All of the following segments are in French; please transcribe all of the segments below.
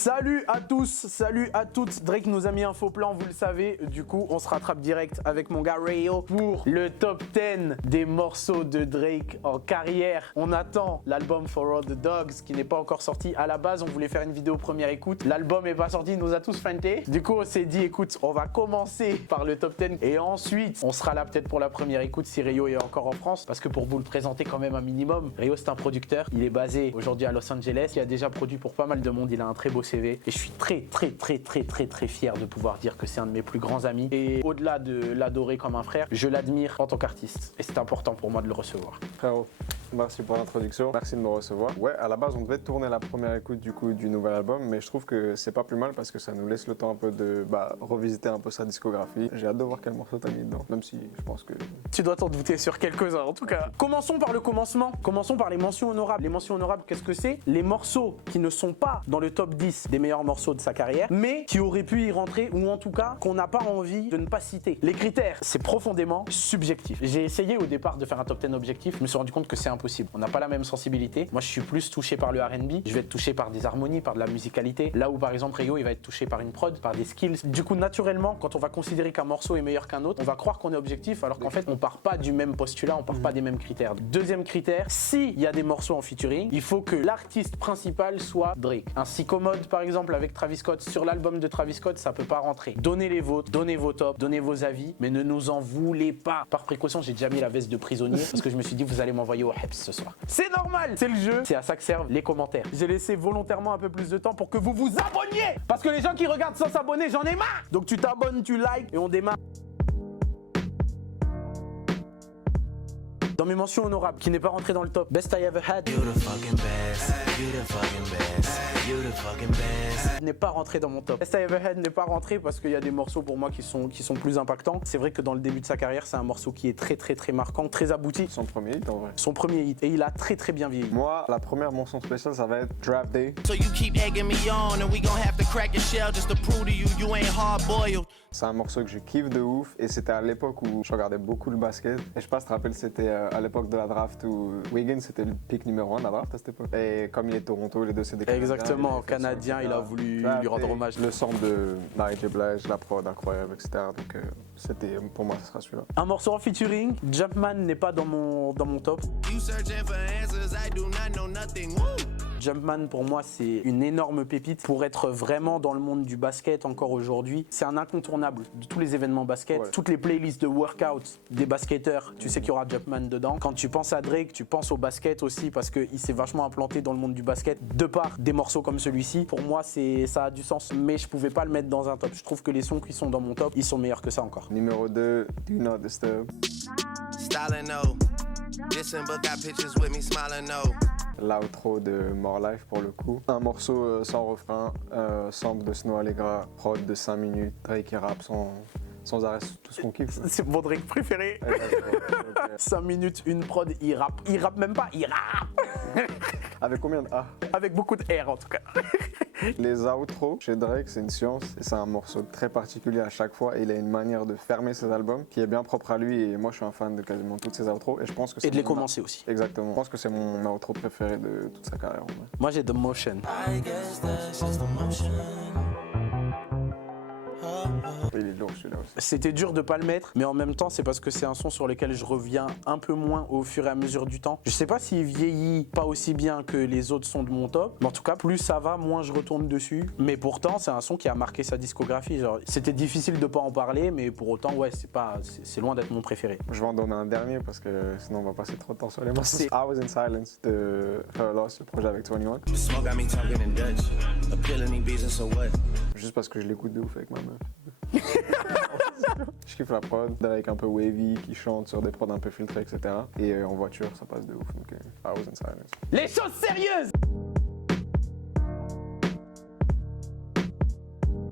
Salut à tous, salut à toutes. Drake nous a mis un faux plan, vous le savez. Du coup, on se rattrape direct avec mon gars Rayo pour le top 10 des morceaux de Drake en carrière. On attend l'album For All the Dogs qui n'est pas encore sorti. À la base, on voulait faire une vidéo première écoute. L'album est pas sorti, il nous a tous feinté. Du coup, on s'est dit, écoute, on va commencer par le top 10 et ensuite, on sera là peut-être pour la première écoute si Rayo est encore en France. Parce que pour vous le présenter quand même un minimum, Rayo c'est un producteur. Il est basé aujourd'hui à Los Angeles. Il a déjà produit pour pas mal de monde. Il a un très beau CV et je suis très fier de pouvoir dire que c'est un de mes plus grands amis et au-delà de l'adorer comme un frère, je l'admire en tant qu'artiste et c'est important pour moi de le recevoir. Frérot, merci pour l'introduction, merci de me recevoir. Ouais, à la base on devait tourner la première écoute du nouvel album, mais je trouve que c'est pas plus mal parce que ça nous laisse le temps un peu de revisiter un peu sa discographie. J'ai hâte de voir quel morceau t'as mis dedans, même si je pense que... Tu dois t'en douter sur quelques-uns en tout cas. Commençons par le commencement, commençons par les mentions honorables. Les mentions honorables, qu'est-ce que c'est? Les morceaux qui ne sont pas dans le top 10 des meilleurs morceaux de sa carrière, mais qui auraient pu y rentrer ou en tout cas qu'on n'a pas envie de ne pas citer. Les critères, c'est profondément subjectif. J'ai essayé au départ de faire un top 10 objectif, je me suis rendu compte que c'est impossible. On n'a pas la même sensibilité. Moi, je suis plus touché par le R&B, je vais être touché par des harmonies, par de la musicalité. Là où par exemple Rayo, il va être touché par une prod, par des skills. Du coup, naturellement, quand on va considérer qu'un morceau est meilleur qu'un autre, on va croire qu'on est objectif alors qu'en fait, on part pas du même postulat, on part pas des mêmes critères. Deuxième critère, s'il y a des morceaux en featuring, il faut que l'artiste principal soit Drake. Un Psychomode par exemple avec Travis Scott, sur l'album de Travis Scott, ça peut pas rentrer. Donnez les vôtres, donnez vos tops, donnez vos avis, mais ne nous en voulez pas. Par précaution, j'ai déjà mis la veste de prisonnier parce que je me suis dit vous allez m'envoyer au Heps ce soir. C'est normal, c'est le jeu, c'est à ça que servent les commentaires. J'ai laissé volontairement un peu plus de temps pour que vous vous abonniez parce que les gens qui regardent sans s'abonner, j'en ai marre. Donc tu t'abonnes, tu likes et on démarre. Dans mes mentions honorables, qui n'est pas rentré dans le top, Best I Ever Had. You the fucking best, you the fucking best, you the fucking best. N'est pas rentré dans mon top. Best I Ever Had n'est pas rentré parce qu'il y a des morceaux pour moi qui sont plus impactants. C'est vrai que dans le début de sa carrière, c'est un morceau qui est très marquant, très abouti. Son premier hit en vrai. Son premier hit. Et il a très bien vieilli. Moi, la première mention spéciale, ça va être Draft Day. So you keep egging me on and we gon' have to crack your shell just to prove to you you ain't hard boiled. C'est un morceau que je kiffe de ouf et c'était à l'époque où je regardais beaucoup le basket. Et je sais pas si tu te rappelles, c'était à l'époque de la draft où Wiggins c'était le pick numéro 1 de la draft à cette époque. Et comme il est Toronto, les deux c'est des Canadiens. Exactement, Canadien, il a voulu lui rendre hommage. Le son de Mary J. Blige, la prod incroyable, etc. Donc c'était, pour moi, ce sera celui-là. Un morceau en featuring, Jumpman n'est pas dans mon top. You searching for answers, I do not know nothing. Woo! Jumpman pour moi c'est une énorme pépite pour être vraiment dans le monde du basket encore aujourd'hui. C'est un incontournable de tous les événements basket, toutes les playlists de workout des basketteurs, tu sais qu'il y aura Jumpman dedans. Quand tu penses à Drake, tu penses au basket aussi parce qu'il s'est vachement implanté dans le monde du basket de par des morceaux comme celui-ci. Pour moi ça a du sens mais je pouvais pas le mettre dans un top. Je trouve que les sons qui sont dans mon top, ils sont meilleurs que ça encore. Numéro 2, Do Not Disturb. Styling no, dissing but got pictures with me smiling no. L'outro de More Life pour le coup. Un morceau sans refrain, sample de Snow Allegra, prod de 5 minutes, Drake qui rappe sans arrêt, tout ce qu'on kiffe. C'est mon Drake préféré. 5 minutes, une prod, il rappe. Il rappe même pas, il rappe. Avec combien de A? Avec beaucoup de R en tout cas. Les outros chez Drake, c'est une science et c'est un morceau très particulier à chaque fois. Et il a une manière de fermer ses albums qui est bien propre à lui et moi je suis un fan de quasiment toutes ses outros et je pense que c'est et de les commencer aussi. Exactement. Je pense que c'est mon outro préféré de toute sa carrière. Moi j'ai The Motion. Il est lourd celui-là aussi. C'était dur de pas le mettre, mais en même temps c'est parce que c'est un son sur lequel je reviens un peu moins au fur et à mesure du temps. Je sais pas s'il vieillit pas aussi bien que les autres sons de mon top, mais en tout cas plus ça va, moins je retourne dessus. Mais pourtant c'est un son qui a marqué sa discographie. Genre, c'était difficile de pas en parler, mais pour autant ouais c'est loin d'être mon préféré. Je vais en donner un dernier parce que sinon on va passer trop de temps sur les morceaux. I Was in Silence de Her Loss, le projet avec 21. Juste parce que je l'écoute de ouf avec ma meuf. Je kiffe la prod, avec un peu wavy, qui chante sur des prods un peu filtrés, etc. Et en voiture, ça passe de ouf. Donc, I Was in Silence. Les choses sérieuses!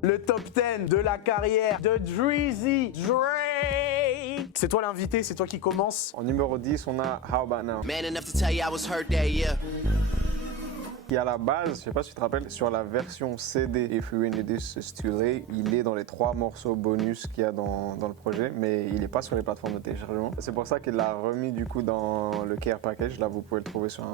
Le top 10 de la carrière de Drizzy Drake. C'est toi l'invité, c'est toi qui commence. En numéro 10, on a How About Now. Man enough to tell you I was hurt that year. qui à la base, je sais pas si tu te rappelles, sur la version CD If You Need This It's Too Late, il est dans les 3 morceaux bonus qu'il y a dans le projet, mais il n'est pas sur les plateformes de téléchargement. C'est pour ça qu'il l'a remis du coup dans le Care Package. Là, vous pouvez le trouver sur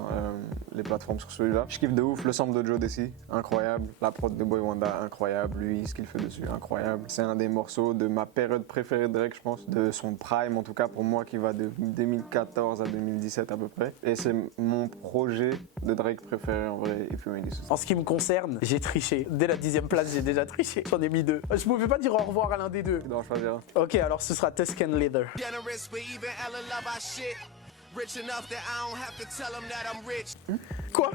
les plateformes sur celui-là. Je kiffe de ouf le sample de Joe Desi, incroyable. La prod de Boy Wonder, incroyable. Lui, ce qu'il fait dessus, incroyable. C'est un des morceaux de ma période préférée de Drake, je pense, de son prime en tout cas pour moi, qui va de 2014 à 2017 à peu près. Et c'est mon projet de Drake préféré en vrai. If You Need This. En ce qui me concerne, j'ai triché. Dès la 10e place, j'ai déjà triché. J'en ai mis 2. Je pouvais pas dire au revoir à l'un des deux. Tu dois en choisir un. Ok, alors ce sera Tuscan Leather. Generous, but even Ella love our shit. Rich enough that I don't have to tell them that I'm rich. Quoi?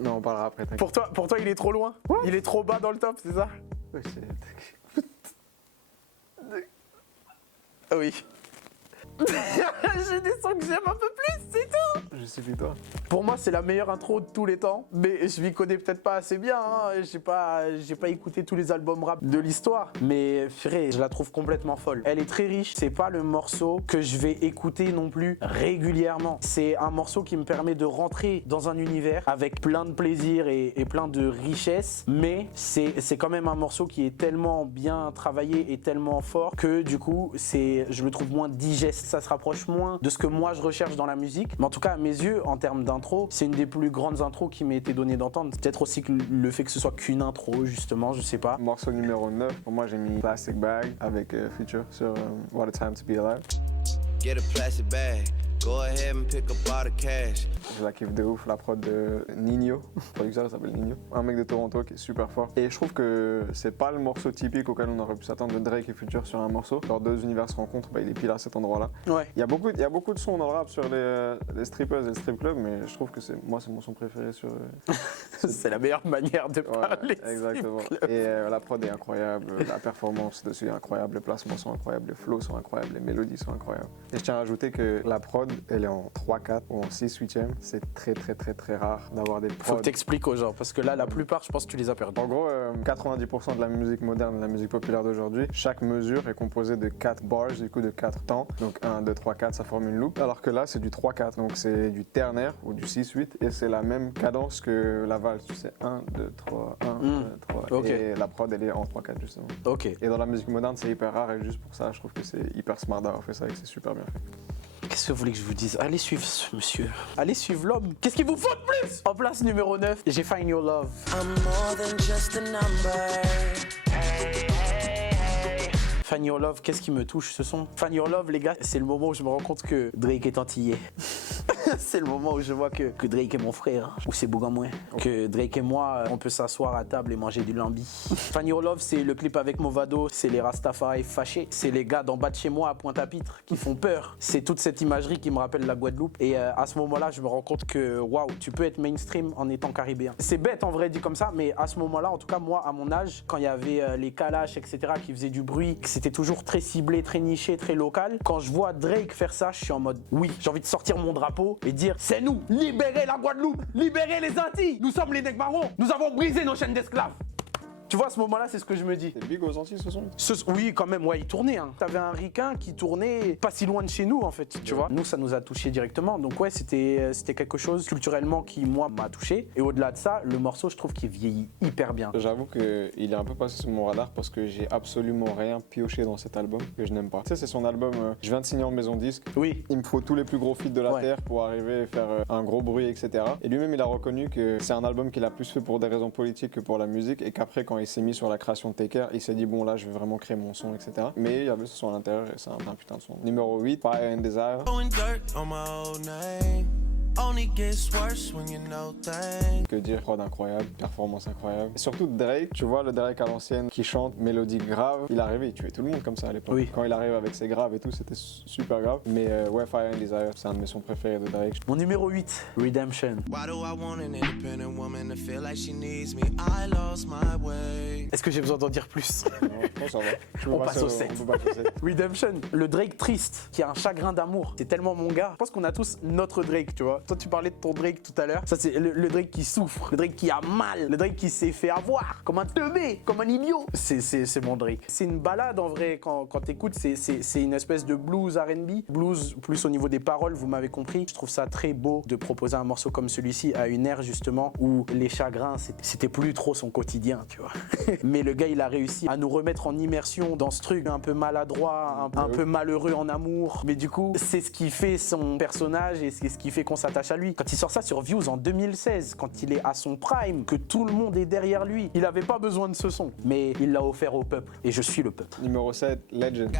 Non, on parlera après. Pour toi, il est trop loin? Il est trop bas dans le top, c'est ça? Oui, Ah oui. J'ai des sons que j'aime un peu plus, c'est tout. Je suis plus toi. Pour moi, c'est la meilleure intro de tous les temps, mais je m'y connais peut-être pas assez bien. Hein. J'ai pas écouté tous les albums rap de l'histoire, mais purée, je la trouve complètement folle. Elle est très riche. C'est pas le morceau que je vais écouter non plus régulièrement. C'est un morceau qui me permet de rentrer dans un univers avec plein de plaisir et plein de richesse, mais c'est quand même un morceau qui est tellement bien travaillé et tellement fort que du coup, je le trouve moins digeste. Ça se rapproche moins de ce que moi je recherche dans la musique, mais en tout cas à mes yeux, en termes d'intro, c'est une des plus grandes intros qui m'a été donnée d'entendre. Peut-être aussi que le fait que ce soit qu'une intro, justement, je sais pas. Morceau numéro 9, pour moi j'ai mis Plastic Bag avec Future sur What a Time to Be Alive. Get a plastic bag. Go ahead and pick up all the cash. Je la kiffe de ouf, la prod de Nino, le producteur s'appelle Nino, un mec de Toronto qui est super fort. Et je trouve que c'est pas le morceau typique auquel on aurait pu s'attendre de Drake et Future sur un morceau. Leurs deux univers se rencontrent, il est pile à cet endroit-là. Ouais. Il y a beaucoup de sons dans le rap sur les strippers et le strip club, mais je trouve que c'est mon son préféré sur. C'est la meilleure manière de parler. Ouais, exactement. Et la prod est incroyable, la performance dessus est incroyable, les placements sont incroyables, les flows sont incroyables, les mélodies sont incroyables. Et je tiens à ajouter que la prod, elle est en 3/4 ou en 6/8. C'est très rare d'avoir des prods. Faut que t'expliques aux gens, parce que là, la plupart, je pense que tu les as perdus. En gros, 90% de la musique moderne, de la musique populaire d'aujourd'hui, chaque mesure est composée de 4 bars, du coup de 4 temps. Donc 1, 2, 3, 4, ça forme une loupe. Alors que là, c'est du 3/4, donc c'est du ternaire ou du 6/8 et c'est la même cadence que la valse. Tu sais, 1, 2, 3, 1, 2, 3. Ok. Et la prod, elle est en 3/4 justement. Ok. Et dans la musique moderne, c'est hyper rare et juste pour ça, je trouve que c'est hyper smart d'avoir fait ça et que c'est super bien fait. Qu'est-ce que vous voulez que je vous dise? Allez suivre ce monsieur. Allez suivre l'homme. Qu'est-ce qu'il vous faut de plus? En place numéro 9, j'ai Find Your Love. I'm more than just a number. Find Your Love, qu'est-ce qui me touche ce son? Find Your Love, les gars, c'est le moment où je me rends compte que Drake est antillais. C'est le moment où je vois que Drake est mon frère, ou c'est Bougamouin. Que Drake et moi, on peut s'asseoir à table et manger du lambi. Find Your Love, c'est le clip avec Movado, c'est les Rastafari fâchés. C'est les gars d'en bas de chez moi à Pointe-à-Pitre qui font peur. C'est toute cette imagerie qui me rappelle la Guadeloupe. Et à ce moment-là, je me rends compte que, waouh, tu peux être mainstream en étant caribéen. C'est bête en vrai dit comme ça, mais à ce moment-là, en tout cas moi, à mon âge, quand il y avait les Kalash, etc., qui faisaient du bruit, que c'était toujours très ciblé, très niché, très local, quand je vois Drake faire ça, je suis en mode, oui, j'ai envie de sortir mon drapeau et dire, c'est nous, libérez la Guadeloupe, libérez les Antilles, nous sommes les Nègres-Marrons, nous avons brisé nos chaînes d'esclaves. Tu vois, à ce moment-là, c'est ce que je me dis. C'est big aux Antilles ce son? Oui, quand même, ouais, il tournait. Hein. T'avais un ricain qui tournait pas si loin de chez nous, en fait, tu vois. Nous, ça nous a touché directement. Donc, ouais, c'était quelque chose culturellement qui, moi, m'a touché. Et au-delà de ça, le morceau, je trouve qu'il vieillit hyper bien. J'avoue qu'il est un peu passé sous mon radar parce que j'ai absolument rien pioché dans cet album que je n'aime pas. Tu sais, c'est son album, je viens de signer en maison disque. Oui. Il me faut tous les plus gros feats de la Ouais. Terre pour arriver et faire un gros bruit, etc. Et lui-même, il a reconnu que c'est un album qu'il a plus fait pour des raisons politiques que pour la musique et qu'après, quand il s'est mis sur la création de Taker, il s'est dit bon là je vais vraiment créer mon son, etc. Mais il y avait ce son à l'intérieur et c'est un putain de son. Numéro 8, Fire and Desire. Throwing dirt on my old name. Only gets worse when you know things. Que dire, prod incroyable, performance incroyable. Et surtout Drake, tu vois le Drake à l'ancienne qui chante mélodie grave, il arrivait, il tuait tout le monde comme ça à l'époque. Oui. Quand il arrive avec ses graves et tout, c'était super grave. Mais ouais, Fire and Desire, c'est un de mes sons préférés de Drake. Mon numéro 8, Redemption. Why do I want an independent woman to feel like she needs me? I lost my way. Est-ce que j'ai besoin d'en dire plus? Non, je pense que ça va. Je peux On passer passe au 7. on peut passer au 7. Redemption, le Drake triste, qui a un chagrin d'amour. C'est tellement mon gars. Je pense qu'on a tous notre Drake, tu vois. Toi, tu parlais de ton Drake tout à l'heure. Ça, c'est le Drake qui souffre, le Drake qui a mal, le Drake qui s'est fait avoir comme un teubé, comme un idiot. C'est mon Drake. C'est une balade en vrai. Quand t'écoutes, c'est une espèce de blues R&B. Blues plus au niveau des paroles, vous m'avez compris. Je trouve ça très beau de proposer un morceau comme celui-ci à une ère justement où les chagrins, c'était plus trop son quotidien, tu vois. Mais le gars, il a réussi à nous remettre en immersion dans ce truc un peu maladroit, un peu malheureux en amour. Mais du coup, c'est ce qui fait son personnage et c'est ce qui fait qu'on s'attache à lui. Quand il sort ça sur Views en 2016, quand il est à son prime, que tout le monde est derrière lui, il avait pas besoin de ce son. Mais il l'a offert au peuple. Et je suis le peuple. Numéro 7, Legend.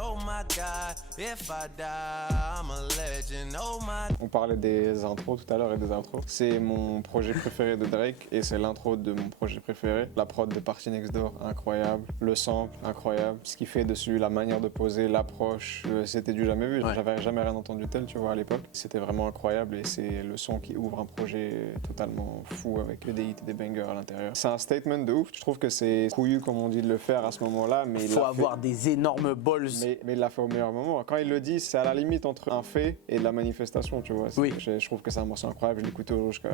Oh my God, if I die, I'm a legend. Oh my. On parlait des intros tout à l'heure et des outros. C'est mon projet préféré de Drake et c'est l'intro de mon projet préféré. La prod de Party Next Door, incroyable. Le sample, incroyable. Ce qu'il fait dessus, la manière de poser, l'approche, c'était du jamais vu. Ouais. J'avais jamais rien entendu tel, tu vois, à l'époque. C'était vraiment incroyable et c'est le son qui ouvre un projet totalement fou avec des hits et des bangers à l'intérieur. C'est un statement de ouf. Je trouve que c'est couillu, comme on dit, de le faire à ce moment-là, mais Il faut avoir des énormes balls. mais il l'a fait au meilleur moment. Quand il le dit, c'est à la limite entre un fait et de la manifestation, tu vois. Oui. Je trouve que c'est un morceau incroyable. Je l'écoute jusqu'au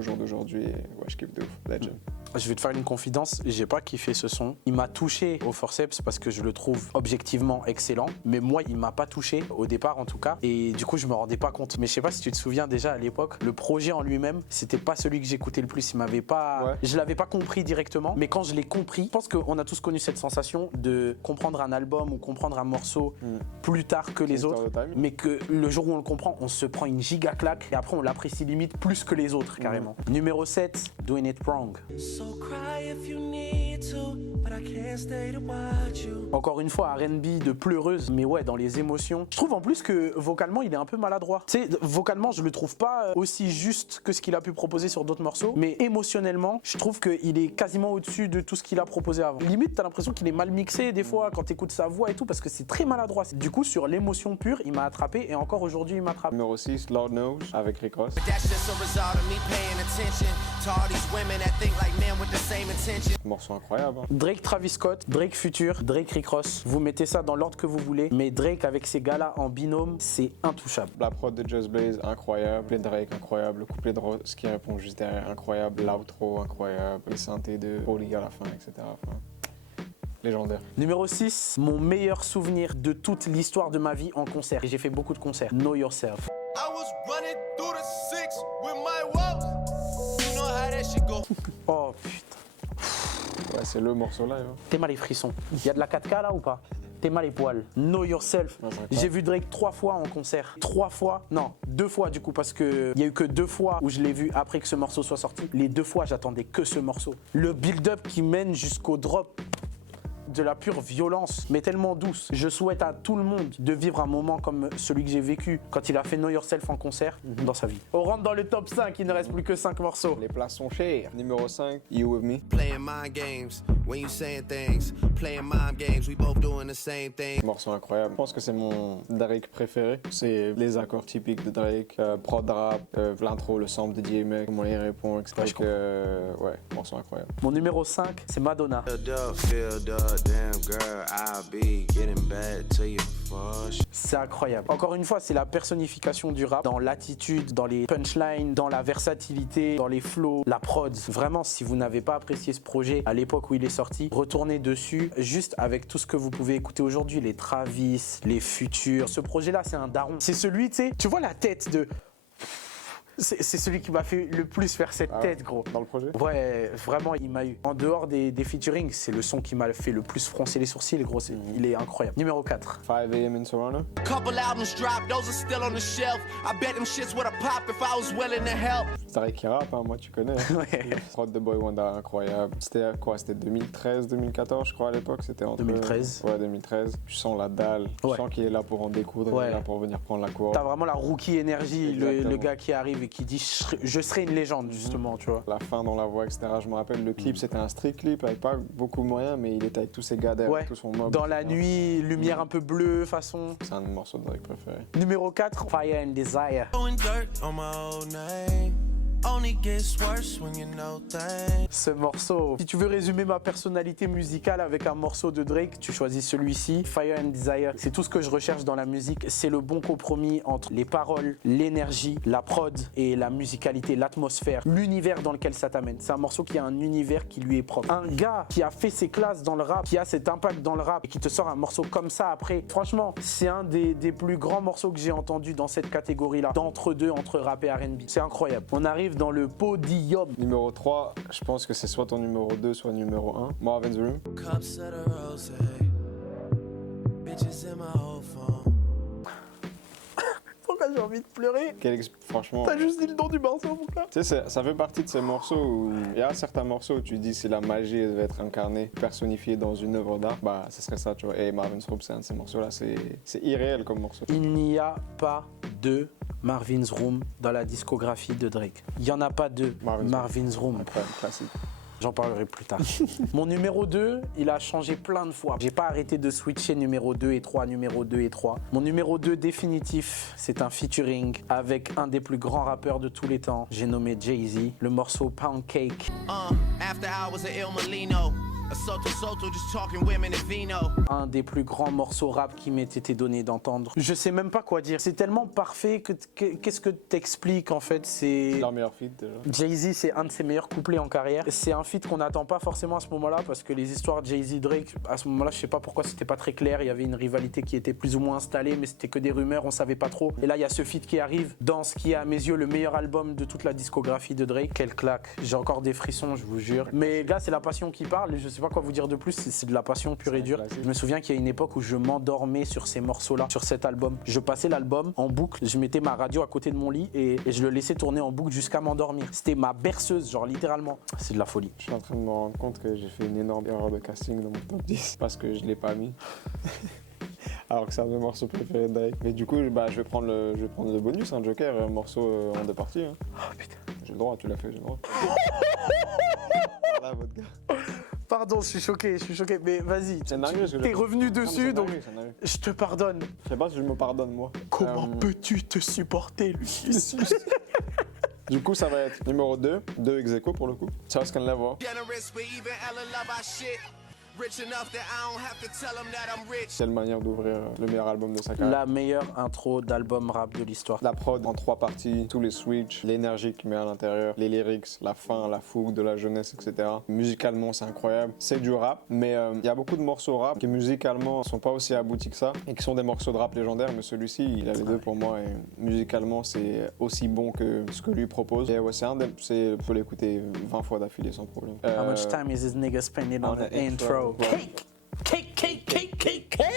jour d'aujourd'hui et ouais, je kiffe de ouf. Legend. Je vais te faire une confidence, j'ai pas kiffé ce son. Il m'a touché au forceps parce que je le trouve objectivement excellent. Mais moi, il m'a pas touché, au départ en tout cas. Et du coup, je me rendais pas compte. Mais je sais pas si tu te souviens déjà à l'époque, le projet en lui-même, c'était pas celui que j'écoutais le plus. Il m'avait pas. Ouais. Je l'avais pas compris directement. Mais quand je l'ai compris, je pense qu'on a tous connu cette sensation de comprendre un album ou comprendre un morceau plus tard que les Une autres. histoire de time. Mais que le jour où on le comprend, on se prend une giga claque. Et après, on l'apprécie limite plus que les autres, carrément. Numéro 7, Doing It Wrong. So cry if you need to, but I can't stay to watch you. Encore une fois, R&B de pleureuse, mais ouais, dans les émotions. Je trouve en plus que vocalement, il est un peu maladroit. Tu sais, vocalement, je le trouve pas aussi juste que ce qu'il a pu proposer sur d'autres morceaux, mais émotionnellement, je trouve qu'il est quasiment au-dessus de tout ce qu'il a proposé avant. Limite, t'as l'impression qu'il est mal mixé des fois quand t'écoutes sa voix et tout, parce que c'est très maladroit. Du coup, sur l'émotion pure, il m'a attrapé et encore aujourd'hui, il m'attrape. Numéro 6, Lord Knows avec Rick Ross. That's just a result of me paying attention to all these women that think like men with the same intention. Morceau incroyable. Hein. Drake Travis Scott, Drake Future, Drake Rick Ross. Vous mettez ça dans l'ordre que vous voulez, mais Drake avec ces gars-là en binôme, c'est intouchable. La prod de Just Blaze, incroyable. Le Drake, incroyable. Le couplet de Ross qui répond juste derrière, incroyable. L'outro, incroyable. Les synthés de Paulie à la fin, etc. Enfin, légendaire. Numéro 6, mon meilleur souvenir de toute l'histoire de ma vie en concert. Et j'ai fait beaucoup de concerts. Know Yourself. I was running through the six with my woes. You know how that shit go. Oh putain. Ouais, c'est le morceau là. Hein. T'es mal les frissons. Il y a de la 4K là ou pas? T'es mal les poils. Know Yourself. Ouais, c'est incroyable. J'ai vu Drake 3 fois en concert. 3 fois? Non, 2 fois du coup, parce que il y a eu que 2 fois où je l'ai vu après que ce morceau soit sorti. Les 2 fois, j'attendais que ce morceau. Le build-up qui mène jusqu'au drop. De la pure violence, mais tellement douce. Je souhaite à tout le monde de vivre un moment comme celui que j'ai vécu quand il a fait Know Yourself en concert dans sa vie. On rentre dans le top 5, il ne reste plus que 5 morceaux. Les places sont chères. Numéro 5, You With Me. Playing mind games when you saying things. Playing mind games, we both doing the same thing. Morceau incroyable. Je pense que c'est mon Drake préféré. C'est les accords typiques de Drake, prod rap, l'intro, le sample de DMX, comment il répond, etc. Ouais, je comprends. Ouais, morceau incroyable. Mon numéro 5, c'est Madonna. Filled up, damn girl, I'll be getting back to you for sure. C'est incroyable. Encore une fois, c'est la personnification du rap dans l'attitude, dans les punchlines, dans la versatilité, dans les flows, la prod. Vraiment, si vous n'avez pas apprécié ce projet à l'époque où il est sorti, retournez dessus juste avec tout ce que vous pouvez écouter aujourd'hui, les Travis, les Futurs. Ce projet-là, c'est un daron. C'est celui, tu sais, tu vois la tête de... C'est celui qui m'a fait le plus faire cette tête, gros. Dans le projet? Ouais, vraiment, il m'a eu. En dehors des featuring, c'est le son qui m'a fait le plus froncer les sourcils, gros. Il est incroyable. Numéro 4. 5 AM in Toronto. Couple albums dropped, those are still on the shelf. I bet them shits would have popped if I was willing to help. C'est Drake qui rappe, hein, moi tu connais. Ouais. Prod de Boy Wonder, incroyable. C'était quoi? C'était 2013, 2014, je crois, à l'époque. C'était entre... 2013. Ouais, 2013. Tu sens la dalle. Tu Ouais. sens qu'il est là pour en découdre, Ouais. il est là pour venir prendre la cour. T'as vraiment la rookie énergie, le Exactement. gars qui arrive et qui dit je serai une légende, justement, tu vois. La fin dans la voix, etc. Je me rappelle, le clip, c'était un street clip avec pas beaucoup de moyens, mais il était avec tous ses gars derrière, Ouais. tout son mob. Dans la etc. nuit, lumière un peu bleue, façon. C'est un morceau de Drake préféré. Numéro 4, Fire and Desire. Throwing dirt on my old name. only gets worse when you know things. Ce morceau, si tu veux résumer ma personnalité musicale avec un morceau de Drake, tu choisis celui-ci, Fire and Desire. C'est tout ce que je recherche dans la musique. C'est le bon compromis entre les paroles, l'énergie, la prod et la musicalité, l'atmosphère, l'univers dans lequel ça t'amène. C'est un morceau qui a un univers qui lui est propre. Un gars qui a fait ses classes dans le rap, qui a cet impact dans le rap et qui te sort un morceau comme ça après, franchement, c'est un des plus grands morceaux que j'ai entendu dans cette catégorie-là, d'entre-deux, entre rap et R&B. C'est incroyable. On arrive dans le podium. Numéro 3, je pense que c'est soit ton numéro 2, soit numéro 1. Marvin's Room. Cups of the rose, bitches in my whole phone. Pourquoi j'ai envie de pleurer? Franchement, T'as juste dit le nom du morceau, mon gars. tu sais, ça fait partie de ces morceaux où il y a certains morceaux où tu dis si la magie elle devait être incarnée, personnifiée dans une œuvre d'art, bah ce serait ça, tu vois. Et Marvin's Room, c'est un de ces morceaux-là, c'est irréel comme morceau. Il n'y a pas de Marvin's Room dans la discographie de Drake. Il n'y en a pas de Marvin's Room. Incroyable, classique. J'en parlerai plus tard. Mon numéro 2, il a changé plein de fois. J'ai pas arrêté de switcher numéro 2 et 3, numéro 2 et 3. Mon numéro 2 définitif, c'est un featuring avec un des plus grands rappeurs de tous les temps. J'ai nommé Jay-Z, le morceau Pound Cake. After hours at Il Molino. A soto, just talking women and vino. Un des plus grands morceaux rap qui m'ait été donné d'entendre. Je sais même pas quoi dire. C'est tellement parfait que qu'est-ce que t'expliques en fait? C'est Leur meilleur feat déjà. Jay-Z, c'est un de ses meilleurs couplets en carrière. C'est un feat qu'on n'attend pas forcément à ce moment-là parce que les histoires Jay-Z-Drake, à ce moment-là, je sais pas pourquoi c'était pas très clair. Il y avait une rivalité qui était plus ou moins installée, mais c'était que des rumeurs, on savait pas trop. Et là, il y a ce feat qui arrive dans ce qui est à mes yeux le meilleur album de toute la discographie de Drake. Quelle claque! J'ai encore des frissons, je vous jure. Mais gars, c'est la passion qui parle. Et je sais pas quoi vous dire de plus. C'est de la passion pure et dure. Je me souviens qu'il y a une époque où je m'endormais sur ces morceaux-là, sur cet album. Je passais l'album en boucle. Je mettais ma radio à côté de mon lit et je le laissais tourner en boucle jusqu'à m'endormir. C'était ma berceuse, genre littéralement. C'est de la folie. Je suis en train de me rendre compte que j'ai fait une énorme erreur de casting dans mon top 10 parce que je l'ai pas mis. Alors que c'est un de mes morceaux préférés de Drake. Mais du coup, bah, je vais prendre le bonus, un Joker, un morceau en deux parties. Hein. Oh putain. J'ai le droit, tu l'as fait, j'ai le droit. Voilà, votre gars. Pardon, je suis choqué, mais vas-y. C'est dingue, parce que T'es revenu dessus, donc c'est dingue. je te pardonne. Je sais pas si je me pardonne, moi. Comment peux-tu te supporter, Lucius? Du coup, ça va être numéro 2 ex aequo pour le coup. Charles Can Lever. Generous, but even Ella love our shit. Rich enough that I don't have to tell them that I'm rich. Quelle manière d'ouvrir le meilleur album de sa carrière. La meilleure intro d'album rap de l'histoire. La prod en 3 parties, tous les switches, l'énergie qu'il met à l'intérieur, les lyrics, la fin, la fougue de la jeunesse, etc. Musicalement, c'est incroyable. C'est du rap, mais il y a beaucoup de morceaux rap qui musicalement sont pas aussi aboutis que ça et qui sont des morceaux de rap légendaires, mais celui-ci, il a les deux pour moi et musicalement, c'est aussi bon que ce que lui propose. Et ouais, tu peux l'écouter 20 fois d'affilée sans problème. How much time is this nigga spending on the intro? Cake! Cake, cake, cake, cake, cake!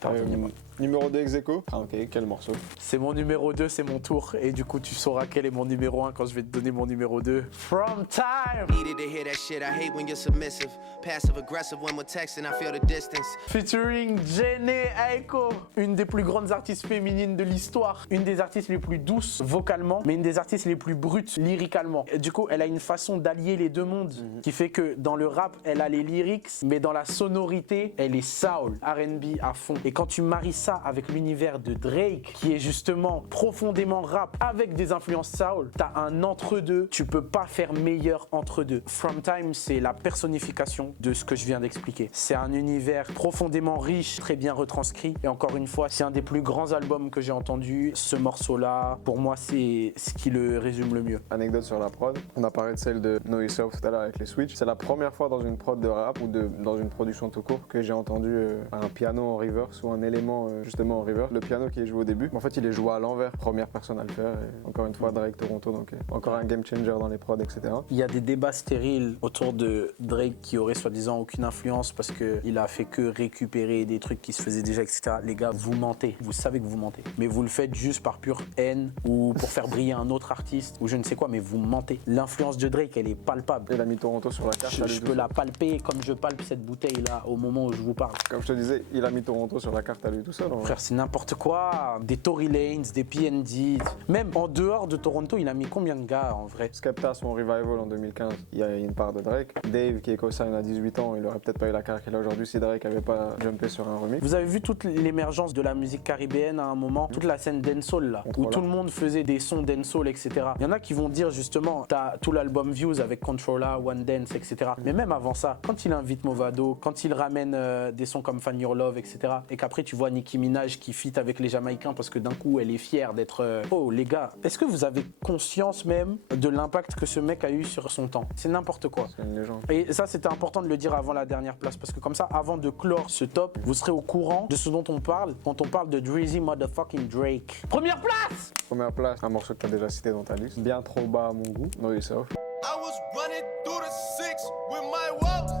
Pardonnez-moi. Numéro 2 ex aequo. Ah ok, quel morceau? C'est mon numéro 2, c'est mon tour. Et du coup, tu sauras quel est mon numéro 1 quand je vais te donner mon numéro 2. From Time! Needed to hear that shit. I hate when you're submissive. Passive aggressive when we're texting. I feel the distance. Featuring Jhené Aiko, une des plus grandes artistes féminines de l'histoire, une des artistes les plus douces vocalement, mais une des artistes les plus brutes lyricalement. Et du coup, elle a une façon d'allier les deux mondes qui fait que dans le rap, elle a les lyrics, mais dans la sonorité, elle est soul, R&B à fond. Et quand tu maries ça avec l'univers de Drake, qui est justement profondément rap avec des influences soul, t'as un entre-deux, tu peux pas faire meilleur entre-deux. From Time, c'est la personnification de ce que je viens d'expliquer. C'est un univers profondément riche, très bien retranscrit. Et encore une fois, c'est un des plus grands albums que j'ai entendu. Ce morceau-là, pour moi, c'est ce qui le résume le mieux. Anecdote sur la prod. On a parlé de celle de Know Yourself tout à l'heure avec les switches. C'est la première fois dans une prod de rap ou dans une production tout court que j'ai entendu un piano en reverse ou un élément justement en reverse. Le piano qui est joué au début, en fait, il est joué à l'envers. Première personne à le faire. Et encore une fois, Drake Toronto, donc encore un game changer dans les prods, etc. Il y a des débats stériles autour de Drake qui aurait soi-disant aucune influence parce qu'il a fait que récupérer des trucs qui se faisaient déjà, etc. Les gars, vous mentez. Vous savez que vous mentez. Mais vous le faites juste par pure haine ou pour faire briller un autre artiste ou je ne sais quoi, mais vous mentez. L'influence de Drake, elle est palpable. Il a mis Toronto sur la carte. Je peux la palper comme je palpe cette bouteille-là au moment où je vous parle. Comme je te disais, il a mis Toronto sur la carte à lui tout seul. Frère, c'est n'importe quoi. Des Tory Lanez, des PND. Même en dehors de Toronto, il a mis combien de gars en vrai? Skepta, son revival en 2015, il y a une part de Drake. Dave, qui est co-sign à 18 ans, il aurait peut-être pas eu la carrière qu'il a aujourd'hui si Drake avait pas jumpé sur un remix. Vous avez vu toute l'émergence de la musique caribéenne à un moment, toute la scène dancehall là, où tout le monde faisait des sons dancehall, etc. Il y en a qui vont dire justement, t'as tout l'album Views avec Controlla, One Dance, etc. Mais même avant ça, quand il invite Movado, quand il ramène des sons comme Find Your Love, etc. Et qu'après tu vois Nicki Minaj qui feat avec les Jamaïcains parce que d'un coup elle est fière d'être... Oh les gars, est-ce que vous avez conscience même de l'impact que ce mec a eu sur son temps? C'est n'importe quoi. C'est une légende. Et ça c'était important de le dire avant la dernière place parce que comme ça, avant de clore ce top, vous serez au courant de ce dont on parle quand on parle de Drizzy Motherfucking Drake. Première place! Première place, un morceau que tu as déjà cité dans ta liste. Bien trop bas à mon goût, Know Yourself. I was running through the six with my woes.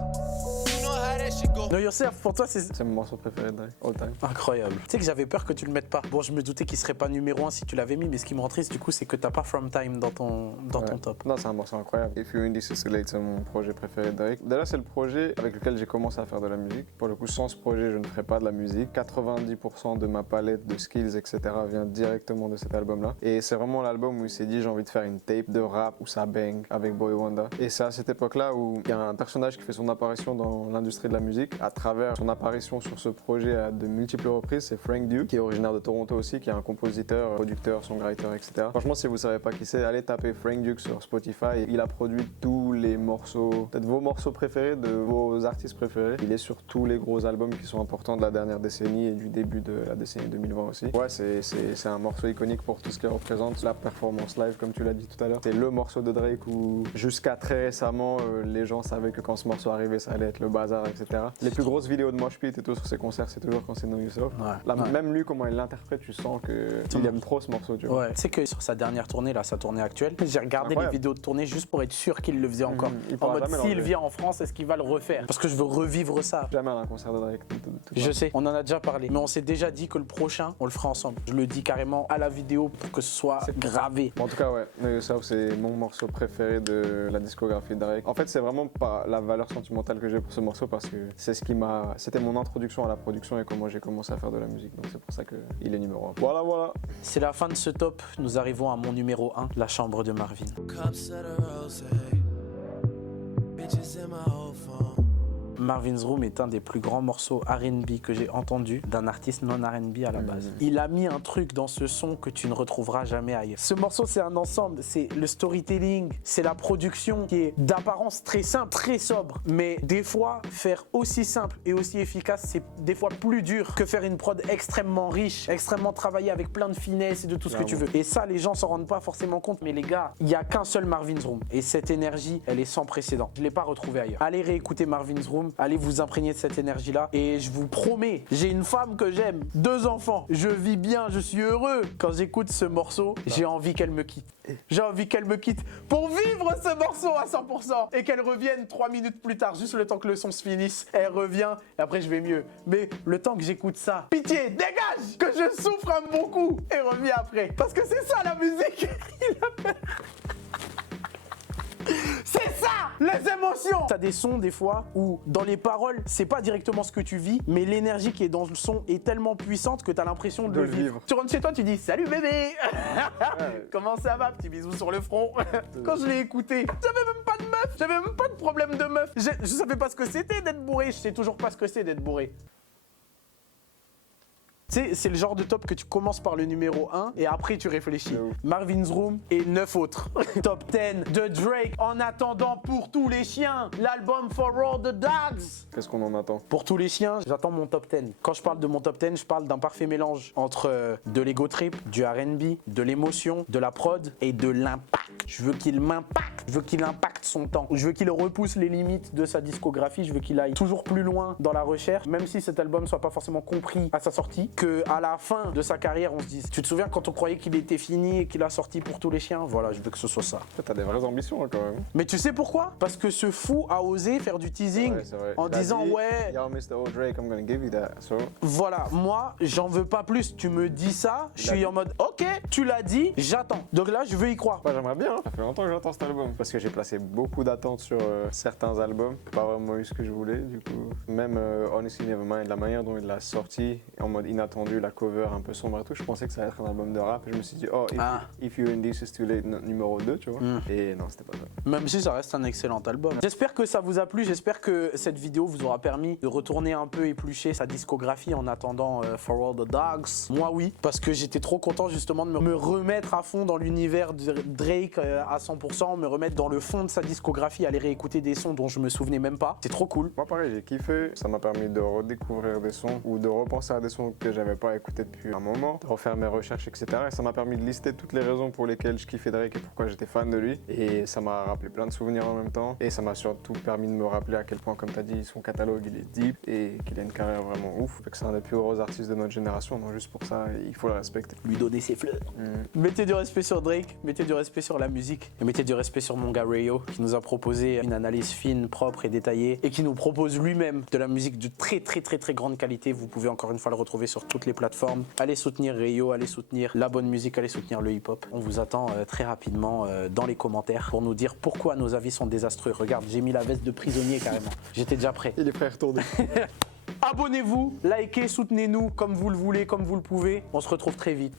You know how that shit go. Know Yourself, pour toi c'est C'est mon morceau préféré de Drake, all time. incroyable. Tu sais que j'avais peur que tu le mettes pas. Bon, je me doutais qu'il serait pas numéro 1 si tu l'avais mis, mais ce qui me rend triste du coup, c'est que t'as pas From Time dans ton top. Non, c'est un morceau incroyable. If You In This Is Late, c'est mon projet préféré de Drake. Déjà, c'est le projet avec lequel j'ai commencé à faire de la musique. Pour le coup, sans ce projet, je ne ferais pas de la musique. 90% de ma palette de skills, etc. vient directement de cet album-là. Et c'est vraiment l'album où il s'est dit, j'ai envie de faire une tape de rap où ça bang avec Boy Wonder. Et c'est à cette époque-là où il y a un personnage qui fait son apparition dans l'industrie de la musique à travers son apparition sur ce projet à de multiples reprises. C'est Frank Duke, qui est originaire de Toronto aussi, qui est un compositeur, producteur, songwriter, etc. Franchement, si vous savez pas qui c'est, allez taper Frank Duke sur Spotify. Il a produit tous les morceaux, peut-être vos morceaux préférés de vos artistes préférés. Il est sur tous les gros albums qui sont importants de la dernière décennie et du début de la décennie 2020 aussi. Ouais, c'est un morceau iconique pour tout ce qu'il représente. La performance live, comme tu l'as dit tout à l'heure. C'est le morceau de Drake où, jusqu'à très récemment, les gens savaient que quand ce morceau arrivait, ça allait être le bazar, etc. Les plus grosses vidéos de mosh pit et tout sur ses concerts, c'est toujours quand c'est Know Yourself. Ouais. Même lui, comment il l'interprète, tu sens qu'il aime trop ce morceau, tu vois. Ouais. Tu sais que sur sa dernière tournée, là, sa tournée actuelle, j'ai regardé les vidéos de tournée juste pour être sûr qu'il le faisait encore. En mode, s'il vient en France, est-ce qu'il va le refaire? Parce que je veux revivre ça. Jamais à un concert de Drake. Je sais, on en a déjà parlé, mais on s'est déjà dit que le prochain, on le fera ensemble. Je le dis carrément à la vidéo pour que ce soit gravé. En tout cas, ouais, Know Yourself, c'est mon morceau préféré de la discographie de Drake. En fait, c'est vraiment pas la valeur sentimentale que j'ai pour ce morceau parce que c'est c'était mon introduction à la production et comment j'ai commencé à faire de la musique. Donc c'est pour ça qu'il est numéro 1. Voilà. C'est la fin de ce top. Nous arrivons à mon numéro 1, la chambre de Marvin. Cups of the rose, bitches in my whole phone. Marvin's Room est un des plus grands morceaux R&B que j'ai entendu d'un artiste non R&B à la base. Il a mis un truc dans ce son que tu ne retrouveras jamais ailleurs. Ce morceau, c'est un ensemble, c'est le storytelling, c'est la production qui est d'apparence très simple, très sobre. Mais des fois, faire aussi simple et aussi efficace, c'est des fois plus dur que faire une prod extrêmement riche, extrêmement travaillée avec plein de finesse et de tout ce que tu veux. Et ça, les gens s'en rendent pas forcément compte. Mais les gars, il n'y a qu'un seul Marvin's Room. Et cette énergie, elle est sans précédent. Je ne l'ai pas retrouvée ailleurs. Allez réécouter Marvin's Room. Allez vous imprégner de cette énergie-là. Et je vous promets, j'ai une femme que j'aime, 2 enfants. Je vis bien, je suis heureux. Quand j'écoute ce morceau, j'ai envie qu'elle me quitte. J'ai envie qu'elle me quitte pour vivre ce morceau à 100% et qu'elle revienne 3 minutes plus tard, juste le temps que le son se finisse. Elle revient et après je vais mieux. Mais le temps que j'écoute ça, pitié, dégage, que je souffre un bon coup et reviens après. Parce que c'est ça la musique. C'est ça, les émotions. T'as des sons des fois où dans les paroles, c'est pas directement ce que tu vis, mais l'énergie qui est dans le son est tellement puissante que t'as l'impression de le vivre. Tu rentres chez toi, tu dis salut bébé. Comment ça va, petit bisou sur le front. Quand je l'ai écouté, j'avais même pas de meuf, j'avais même pas de problème de meuf. Je savais pas ce que c'était d'être bourré, je sais toujours pas ce que c'est d'être bourré. Tu sais, c'est le genre de top que tu commences par le numéro 1 et après tu réfléchis. Marvin's Room et 9 autres. Top 10 de Drake. En attendant pour tous les chiens, l'album For All the Dogs. Qu'est-ce qu'on en attend? Pour tous les chiens, j'attends mon top 10. Quand je parle de mon top 10, je parle d'un parfait mélange entre de l'ego trip, du R&B, de l'émotion, de la prod et de l'impact. Je veux qu'il m'impacte. Je veux qu'il impacte son temps. Je veux qu'il repousse les limites de sa discographie. Je veux qu'il aille toujours plus loin dans la recherche, même si cet album soit pas forcément compris à sa sortie. À la fin de sa carrière, on se dise, tu te souviens quand on croyait qu'il était fini et qu'il a sorti pour tous les chiens? Voilà, je veux que ce soit ça. T'as des vraies ambitions hein, quand même. Mais tu sais pourquoi? Parce que ce fou a osé faire du teasing en disant ouais. Yo, Mr. O. Drake, I'm gonna give you that. So. Voilà, moi, j'en veux pas plus. Tu me dis ça, je suis en mode ok, tu l'as dit, j'attends. Donc là, je veux y croire. Bah, j'aimerais bien. Ça fait longtemps que j'attends cet album parce que j'ai placé beaucoup d'attentes sur certains albums. Pas vraiment eu ce que je voulais. Du coup, même Honestly Nevermind, la manière dont il l'a sorti en mode inattendu. attendu, la cover un peu sombre et tout, je pensais que ça allait être un album de rap. Et je me suis dit, oh, if You're in This Is Too Late, numéro 2, tu vois. Et non, c'était pas ça. Même si ça reste un excellent album. J'espère que ça vous a plu, j'espère que cette vidéo vous aura permis de retourner un peu éplucher sa discographie en attendant For All the Dogs. Moi oui, parce que j'étais trop content justement de me remettre à fond dans l'univers de Drake à 100%, me remettre dans le fond de sa discographie, aller réécouter des sons dont je me souvenais même pas. C'est trop cool. Moi pareil, j'ai kiffé, ça m'a permis de redécouvrir des sons ou de repenser à des sons que j'avais pas écoutés depuis un moment, de refaire mes recherches, etc. Et ça m'a permis de lister toutes les raisons pour lesquelles je kiffais Drake et pourquoi j'étais fan de lui. Et ça m'a rappelé plein de souvenirs en même temps. Et ça m'a surtout permis de me rappeler à quel point, comme tu as dit, son catalogue il est deep et qu'il a une carrière vraiment ouf. Fait que c'est un des plus gros artistes de notre génération, donc juste pour ça, il faut le respecter. Lui donner ses fleurs. Mettez du respect sur Drake, mettez du respect sur la musique et mettez du respect sur mon gars Rayo qui nous a proposé une analyse fine, propre et détaillée et qui nous propose lui-même de la musique de très grande qualité. Vous pouvez encore une fois le retrouver sur toutes les plateformes. Allez soutenir Rayo, allez soutenir la bonne musique, allez soutenir le hip-hop. On vous attend très rapidement dans les commentaires pour nous dire pourquoi nos avis sont désastreux. Regarde, j'ai mis la veste de prisonnier carrément. J'étais déjà prêt. Il est prêt à retourner. Abonnez-vous, likez, soutenez-nous comme vous le voulez, comme vous le pouvez. On se retrouve très vite.